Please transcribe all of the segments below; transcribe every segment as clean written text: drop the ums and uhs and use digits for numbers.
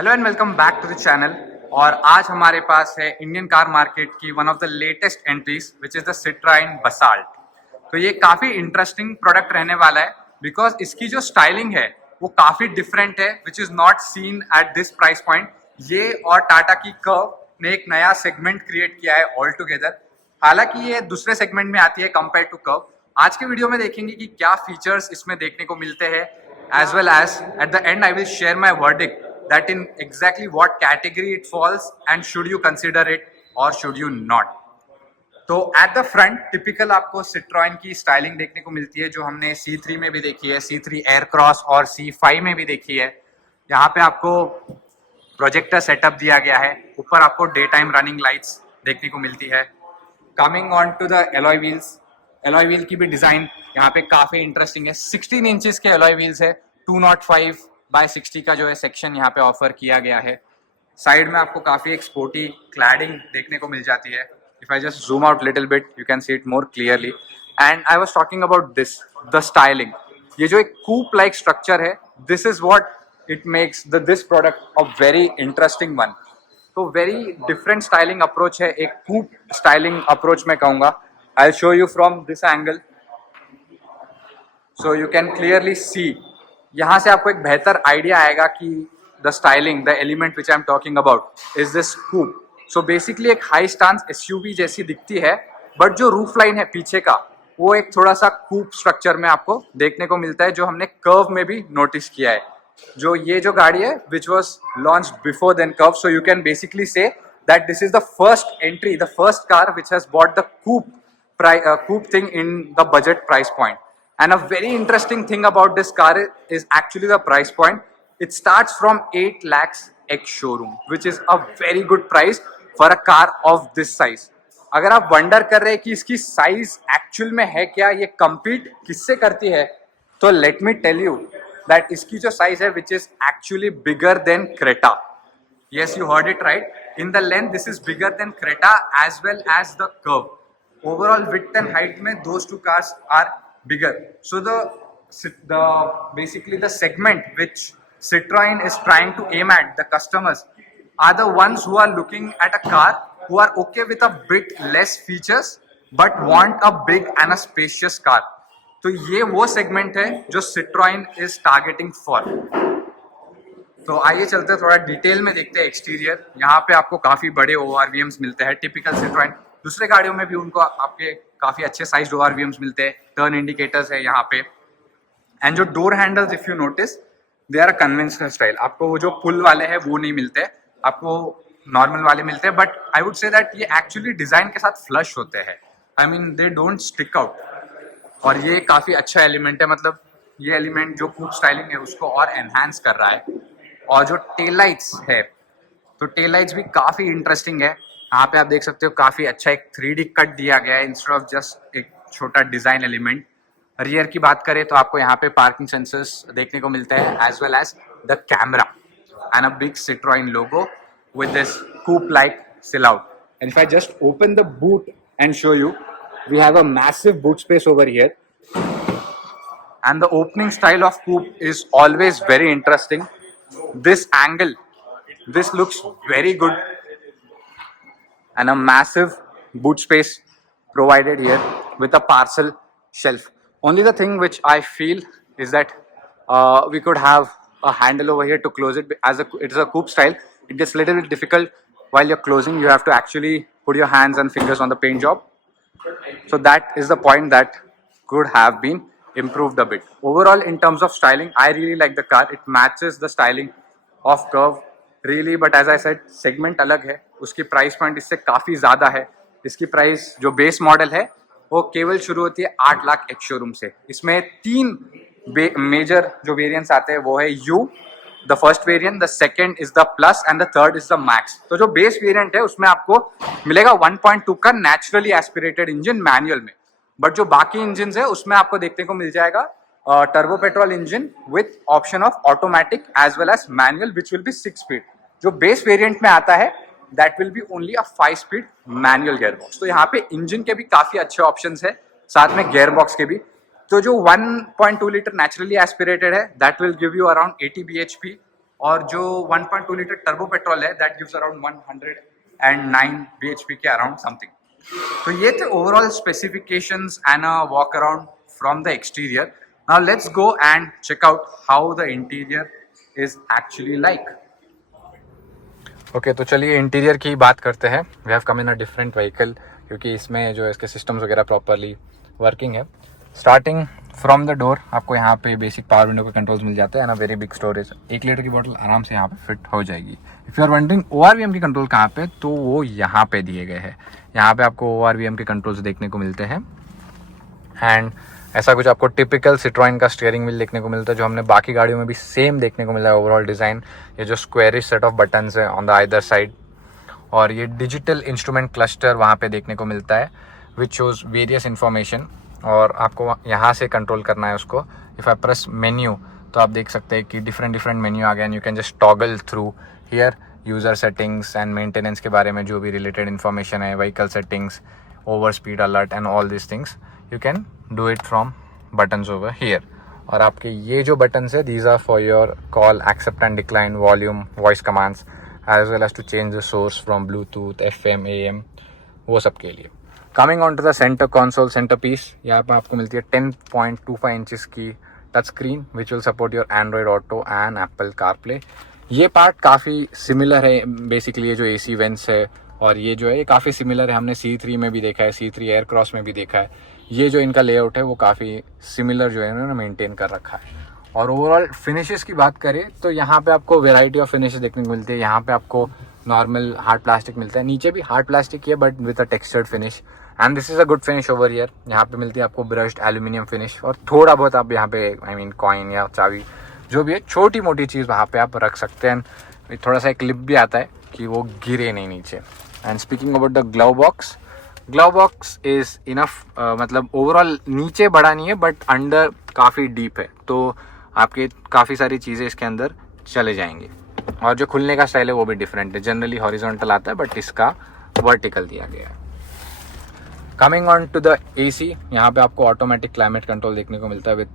Hello and welcome back to the channel. और आज हमारे पास है इंडियन कार मार्केट की one of the latest entries which is the Citroen Basalt. तो ये काफ़ी इंटरेस्टिंग प्रोडक्ट रहने वाला है बिकॉज इसकी जो स्टाइलिंग है वो काफ़ी डिफरेंट है which is not seen at this price point. ये और टाटा की कर्व ने एक नया सेगमेंट क्रिएट किया है ऑल टुगेदर। हालांकि ये दूसरे सेगमेंट में आती है कंपेयर टू कर्व। आज के वीडियो में देखेंगे कि क्या फीचर्स इसमें देखने को मिलते हैं, as well as at the end I will share my verdict that in exactly what category it falls and should you consider it or should you not। तो एट द फ्रंट टिपिकल आपको Citroën की styling देखने को मिलती है जो हमने C3 में भी देखी है, C3 एयरक्रॉस और C5 में भी देखी है। यहाँ पे आपको प्रोजेक्टर सेटअप दिया गया है, ऊपर आपको डे टाइम रनिंग लाइट्स देखने को मिलती है। Coming on to the alloy wheels, alloy wheel की भी डिजाइन यहाँ पे काफी इंटरेस्टिंग है। 16 इंचेस के एलॉय व्हील्स है, 205/60 का जो है सेक्शन यहाँ पे ऑफर किया गया है। साइड में आपको काफी एक स्पोर्टी क्लैडिंग देखने को मिल जाती है। If I just zoom out little bit you can see it more clearly. And I was talking about this, the styling. ये जो एक कूप लाइक स्ट्रक्चर है, this is what it makes this product a very interesting one. तो very different styling approach है, एक कूप styling approach मैं कहूँगा। I'll show you from this angle so you can clearly see। यहाँ से आपको एक बेहतर आइडिया आएगा कि the styling, the element which I'm talking about is this coupe। So basically एक हाई स्टांस SUV जैसी दिखती है, बट जो रूफ लाइन है पीछे का वो एक थोड़ा सा कूप स्ट्रक्चर में आपको देखने को मिलता है, जो हमने कर्व में भी नोटिस किया है। जो ये जो गाड़ी है which was launched before then curve, so you can basically say that this is the first entry, the first car which has bought the coupe thing in the budget price point। And a very interesting thing about this car is actually the price point। It starts from 8 lakhs ex showroom, which is a very good price for a car of this size। अगर आप wonder कर रहे हैं कि इसकी size actual में है क्या, ये compete किससे करती है, तो let me tell you that इसकी जो साइज है which is actually bigger than Creta। Yes, you heard it right। In the length this is bigger than Creta as well as the curve। Overall width and height में those two cars are bigger। So the basically the segment which Citroen is trying to aim at the customers are the ones who are looking at a car who are okay with a bit less features but want a big and a spacious car। तो ये वो segment है जो Citroen is targeting for। तो आइए चलते हैं थोड़ा डिटेल में देखते हैं एक्सटीरियर। यहाँ पे आपको काफी बड़े ORVMs मिलते हैं टिपिकल Citroen। दूसरे गाड़ियों में भी उनको आपके काफी अच्छे साइज ORVMs मिलते हैं। टर्न इंडिकेटर्स है यहाँ पे। एंड जो door handles if you notice they are conventional style. आपको वो जो पुल वाले हैं वो नहीं मिलते, आपको नॉर्मल वाले मिलते हैं। But I would say that ये एक्चुअली डिजाइन के साथ फ्लश होते हैं। I mean they don't stick out. और ये काफी अच्छा एलिमेंट है, मतलब ये एलिमेंट जो कूप स्टाइलिंग है उसको और एनहांस कर रहा है। और जो टेल लाइट्स है, तो टेल लाइट्स भी काफी इंटरेस्टिंग है। यहाँ पे आप देख सकते हो काफी अच्छा एक 3D कट दिया गया है इंस्टेड ऑफ जस्ट एक छोटा डिजाइन एलिमेंट। रियर की बात करें तो आपको यहाँ पे पार्किंग सेंसर्स देखने को मिलते हैं as well as the camera and a big Citroen logo with this coupe like silhouette. And if I just open the boot and show you, we have a massive boot space over here. And the opening style of coupe is always very interesting। This angle, this looks very good, and a massive boot space provided here with a parcel shelf। Only the thing which I feel is that we could have a handle over here to close it, as it is a coupe style। It gets a little bit difficult while you're closing, you have to actually put your hands and fingers on the paint job। So that is the point that could have been improved a bit। Overall in terms of styling I really like the car। It matches the styling of curve really, but as I said segment अलग है, उसकी price point इससे काफ़ी ज़्यादा है। इसकी price जो base model है वो केवल शुरू होती है 8 लाख एक्स शोरूम से। इसमें 3 मेजर जो वेरिएंट्स आते हैं वो है U, the first variant, the second is the plus and the third is the max. तो जो बेस वेरिएंट है उसमें आपको मिलेगा 1.2 का नेचुरली एस्पिरेटेड इंजन मैनुअल में। बट जो बाकी इंजन है उसमें आपको देखने को मिल जाएगा turbo petrol engine with option of automatic as well as manual which will be 6 speed. जो बेस वेरिएंट में आता है that will be only a 5 speed manual gearbox. तो यहाँ पे इंजन के भी काफी अच्छे ऑप्शंस है, साथ में गियरबॉक्स के भी। तो जो 1.2 लीटर नेचुरली एस्पिरेटेड है that will give you around 80 bhp और जो 1.2 लीटर टर्बो पेट्रोल है दैट गिव्स अराउंड 109 bhp के अराउंड समथिंग. तो ये थे overall specifications and a walk around from the exterior. Now let's go and check out how the interior is actually like. Okay, तो चलिए interior की बात करते हैं. We have come in a different vehicle क्योंकि इसमें जो इसके सिस्टम्स वगैरह प्रॉपरली वर्किंग है. स्टार्टिंग फ्रॉम द डोर आपको यहाँ पे बेसिक पावर विंडो के कंट्रोल्स मिल जाते हैं and a very big storage. 1 litre की बोतल आराम से यहाँ पे फिट हो जाएगी. If you are wondering ORVM के कंट्रोल कहाँ पे, तो वो यहाँ पे दिए गए हैं. यहाँ पे आपको ORVM के कंट्रोल्स देखने को मिलते हैं एंड ऐसा कुछ आपको टिपिकल सिट्रोइन का स्टीयरिंग व्हील देखने को मिलता है जो हमने बाकी गाड़ियों में भी सेम देखने को मिला है. ओवरऑल डिज़ाइन ये जो स्क्वेरिश सेट ऑफ बटन्स है ऑन द आइदर साइड, और ये डिजिटल इंस्ट्रूमेंट क्लस्टर वहाँ पे देखने को मिलता है विच शोज वेरियस इन्फॉर्मेशन, और आपको यहाँ से कंट्रोल करना है उसको. इफ़ आई प्रेस मेन्यू तो आप देख सकते हैं कि डिफरेंट मेन्यू आ गए and you can just toggle through here user settings and maintenance के बारे में जो भी रिलेटेड इन्फॉर्मेशन है, vehicle settings, over speed alert and all this things you can do it from buttons over here. और आपके ये जो बटन्स है these are for your call, accept and decline, volume, voice commands as well as to change the source from Bluetooth, FM, AM, वो सब के लिए. Coming on to the centre console, centre piece, यहाँ पर आपको मिलती है 10.25 इंचेस की touch screen which will support your Android Auto and Apple CarPlay. ये पार्ट काफ़ी सिमिलर है बेसिकली, ये जो AC वेंट्स है और ये जो है ये काफ़ी सिमिलर है. हमने C3 में भी देखा है, C3 एयरक्रॉस में भी देखा है. ये जो इनका लेआउट है वो काफ़ी सिमिलर जो है इन्होंने मेंटेन कर रखा है. और ओवरऑल फिनिशेस की बात करें तो यहाँ पे आपको वेराइटी ऑफ फिनिशेस देखने को मिलती है. यहाँ पे आपको नॉर्मल हार्ड प्लास्टिक मिलता है, नीचे भी हार्ड प्लास्टिक है but with a textured finish, and this is a good finish over year. यहाँ पे मिलती है आपको ब्रश्ड एल्यूमिनियम फिनिश, और थोड़ा बहुत आप यहाँ पे कॉइन या चाबी जो भी है छोटी मोटी चीज़ वहाँ पे आप रख सकते हैं. थोड़ा सा एक क्लिप भी आता है कि वो गिरे नहीं नीचे. And speaking about the glove box is enough, मतलब ओवरऑल नीचे बड़ा नहीं है बट अंडर काफ़ी डीप है, तो आपके काफ़ी सारी चीज़ें इसके अंदर चले जाएंगी. और जो खुलने का स्टाइल है वो भी डिफरेंट है. जनरली हॉरिजॉन्टल आता है बट इसका वर्टिकल दिया गया है. Coming on to the AC, यहाँ पे आपको ऑटोमेटिक क्लाइमेट कंट्रोल देखने को मिलता है with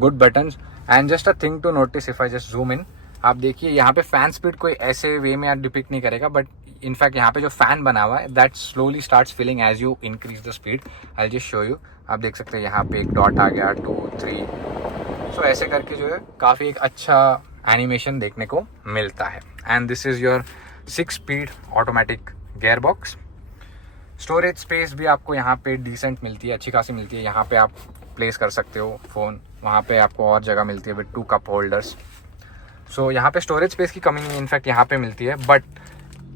good buttons. And just a thing to notice, if I just zoom in, आप देखिए यहाँ पे फैन स्पीड कोई ऐसे वे में डिपिक्ट नहीं करेगा, बट इनफैक्ट यहाँ पे जो फैन बना हुआ है that slowly starts filling as you increase the speed. I just show you. आप देख सकते हैं यहाँ पे एक डॉट आ गया, 2, 3, सो ऐसे करके जो है काफ़ी एक अच्छा एनिमेशन देखने को मिलता है. And this is your 6 speed automatic gear box. Storage space भी आपको यहाँ पे डिसेंट मिलती है, अच्छी खासी मिलती है. यहाँ पे आप प्लेस कर सकते हो फ़ोन, वहाँ पे आपको और जगह मिलती है विद 2 कप होल्डर्स. सो यहाँ पे स्टोरेज स्पेस की कमी नहीं है, इनफैक्ट यहाँ पे मिलती है, बट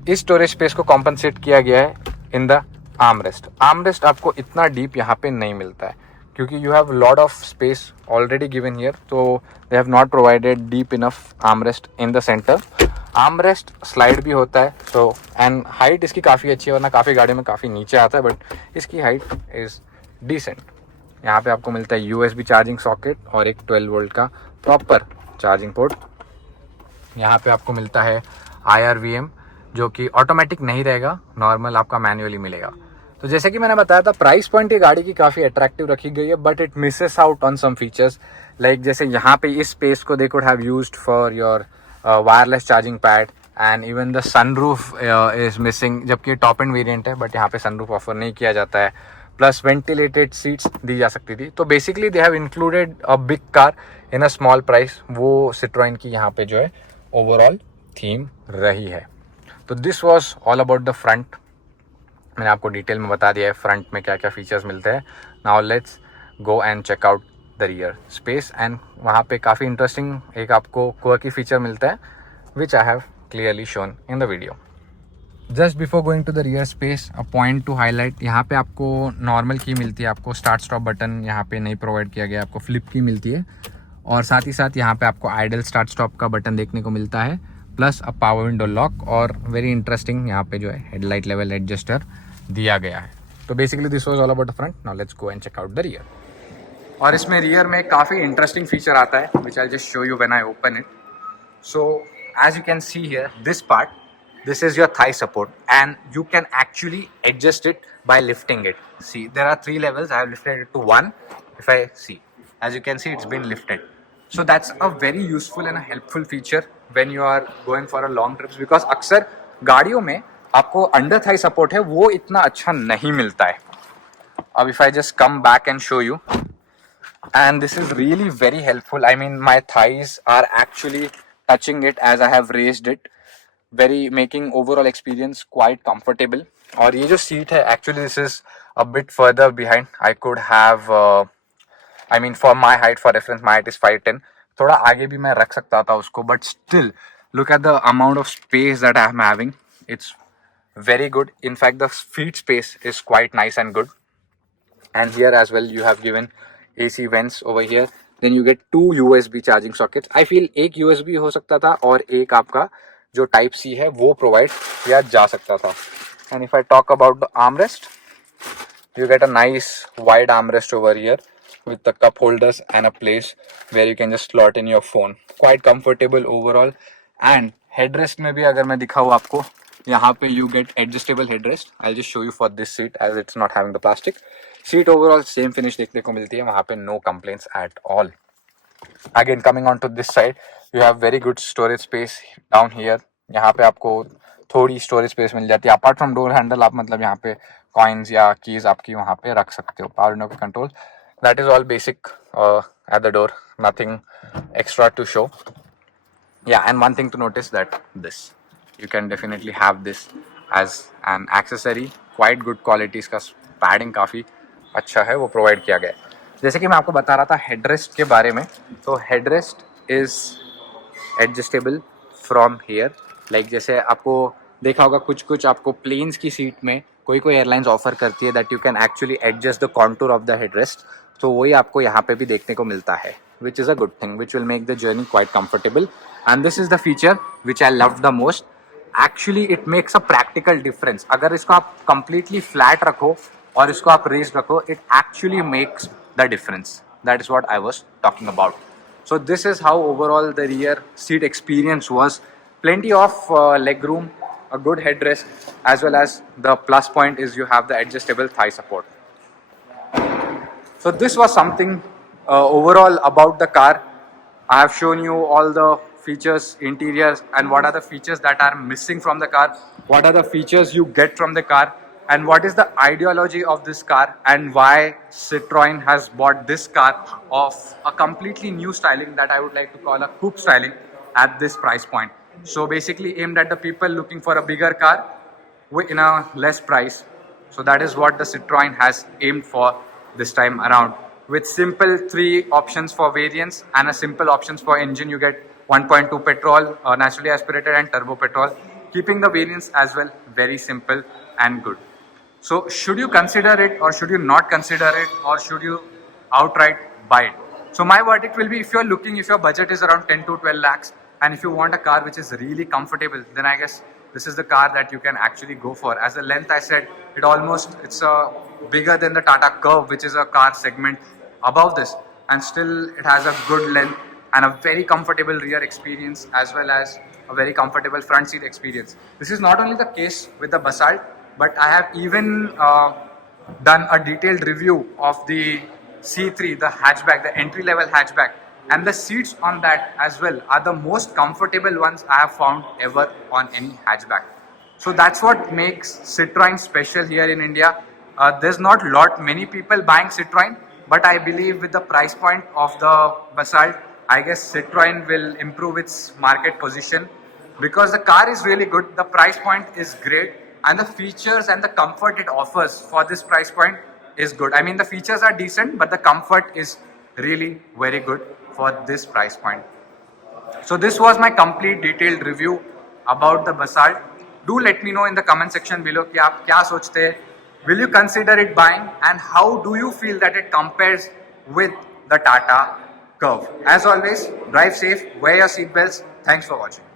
इस स्टोरेज स्पेस को कॉम्पनसेट किया गया है इन द आर्मरेस्ट आपको इतना डीप यहाँ पे नहीं मिलता है क्योंकि you have lot of space already given here, तो they have not provided deep enough armrest in the centre. Armrest slide भी होता है, सो एंड हाइट इसकी काफ़ी अच्छी है, वरना काफ़ी गाड़ियों में काफ़ी नीचे आता है, बट इसकी हाइट इज़ डिसेंट. यहाँ पे आपको मिलता है USB चार्जिंग सॉकेट और एक 12 वोल्ट का प्रॉपर चार्जिंग पोर्ट. यहाँ पे आपको मिलता है IRVM जो कि ऑटोमेटिक नहीं रहेगा, नॉर्मल आपका मैन्युअली मिलेगा. तो जैसे कि मैंने बताया था, प्राइस पॉइंट ये गाड़ी की काफ़ी अट्रैक्टिव रखी गई है, but it misses out on some features. Like जैसे यहाँ पे इस स्पेस को they could have used for your wireless charging pad, and even the sunroof is missing, जबकि टॉप एंड वेरिएंट है बट यहाँ पे सनरूफ ऑफर नहीं किया जाता है. प्लस वेंटिलेटेड सीट्स दी जा सकती थी. तो basically they have included a big car in a small price. वो सिट्रोइन की यहाँ पे जो है ओवरऑल थीम रही है. तो this was all about the front. मैंने आपको डिटेल में बता दिया है फ्रंट में क्या क्या फीचर्स मिलते हैं. Now let's go and check out the rear space. And वहाँ पे काफ़ी इंटरेस्टिंग एक आपको क्वर्की फीचर मिलता है which I have clearly shown in the video. Just before going to the rear space, a point to highlight, यहाँ पे आपको नॉर्मल की मिलती है, आपको स्टार्ट स्टॉप बटन यहाँ पे नहीं प्रोवाइड किया गया, आपको फ्लिप की मिलती है, और साथ ही साथ यहाँ पे आपको आइडल स्टार्ट स्टॉप का बटन देखने को मिलता है, plus a power window lock, और वेरी इंटरेस्टिंग यहाँ पे जो है हेडलाइट लेवल एडजस्टर दिया गया है. तो basically this was all about the front. Now let's go and check out the rear. और इसमें रियर में काफ़ी इंटरेस्टिंग फीचर आता है which I just show you when I open it. So as you can see here, this part, this is your thigh support, and you can actually adjust it by lifting it. See, there are 3 levels. I have lifted it to 1. If I see, as you can see, it's been lifted. So that's a very useful and a helpful feature when you are going for a long trips, because अक्सर गाड़ियों में आपको under Thai support है वो इतना अच्छा नहीं मिलता है. अब if I just come back and show you, and this is really very helpful. I mean, my thighs are actually touching it as I have raised it, very making overall experience quite comfortable. और ये जो seat है, actually this is a bit further behind. I could have I mean, for my height, for reference, my height is 5'10". थोड़ा आगे भी मैं रख सकता था उसको, but still, look at the amount of space that I am having. It's very good. In fact, the feet space is quite nice and good. And here as well, you have given AC vents over here. Then you get two USB charging sockets. I feel एक USB हो सकता था और एक आपका जो Type C है वो provide किया जा सकता था. And if I talk about the armrest, you get a nice wide armrest over here with the cup holders and a place where you can just slot in your phone. Quite comfortable overall. And headrest में भी अगर मैं दिखाऊँ आपको, यहाँ पे you get adjustable headrest. I'll just show you for this seat as it's not having the plastic. Seat overall same finish देखने को मिलती है, वहाँ पे no complaints at all. Again, coming on to this side, you have very good storage space down here. यहाँ पे आपको थोड़ी storage space मिल जाती है. Apart from door handle, आप मतलब यहाँ पे coins या keys आपकी वहाँ पे रख सकते हो. Power window control. That is all basic at the door. Nothing extra to show. Yeah, and one thing to notice that this, you can definitely have this as an accessory. Quite good quality. इसका padding काफ़ी अच्छा है, वो provide किया गया है. जैसे कि मैं आपको बता रहा था हेडरेस्ट के बारे में, तो headrest is adjustable from here. Like जैसे आपको देखा होगा कुछ आपको प्लेन्स की सीट में कोई एयरलाइंस ऑफर करती है that you can actually adjust the contour of the headrest. तो वही आपको यहाँ पे भी देखने को मिलता है, which is a good thing, which will make the journey quite comfortable. And this is the feature which I love the most. Actually it makes a practical difference. अगर इसको आप कंप्लीटली फ्लैट रखो और इसको आप रेज रखो, it actually makes the difference. That is what I was talking about. So this is how overall the rear seat experience was. Plenty of leg room, a good headrest, as well as the plus point is you have the adjustable thigh support. So this was something overall about the car. I have shown you all the features, interiors, and what are the features that are missing from the car, what are the features you get from the car, and what is the ideology of this car, and why Citroën has bought this car of a completely new styling that I would like to call a coupe styling at this price point. So basically aimed at the people looking for a bigger car in a less price. So that is what the Citroën has aimed for this time around. With simple 3 options for variants and a simple options for engine, you get 1.2 petrol, naturally aspirated, and turbo petrol, keeping the variants as well very simple and good. So should you consider it or should you not consider it, or should you outright buy it? So my verdict will be, if you're looking, if your budget is around 10 to 12 lakhs and if you want a car which is really comfortable, then I guess this is the car that you can actually go for. As the length I said, it's bigger than the Tata Curve, which is a car segment above this, and still it has a good length and a very comfortable rear experience as well as a very comfortable front seat experience. This is not only the case with the Basalt, but I have even done a detailed review of the C3, the hatchback, the entry level hatchback, and the seats on that as well are the most comfortable ones I have found ever on any hatchback. So that's what makes Citroën special here in India. There's not many people buying Citroën, but I believe with the price point of the Basalt, I guess Citroën will improve its market position because the car is really good, the price point is great, and the features and the comfort it offers for this price point is good. I mean, the features are decent, but the comfort is really very good for this price point. So this was my complete detailed review about the Basalt. Do let me know in the comment section below कि आप क्या सोचते हैं. Will you consider it buying, and how do you feel that it compares with the Tata Curve? As always, drive safe, wear your seatbelts. Thanks for watching.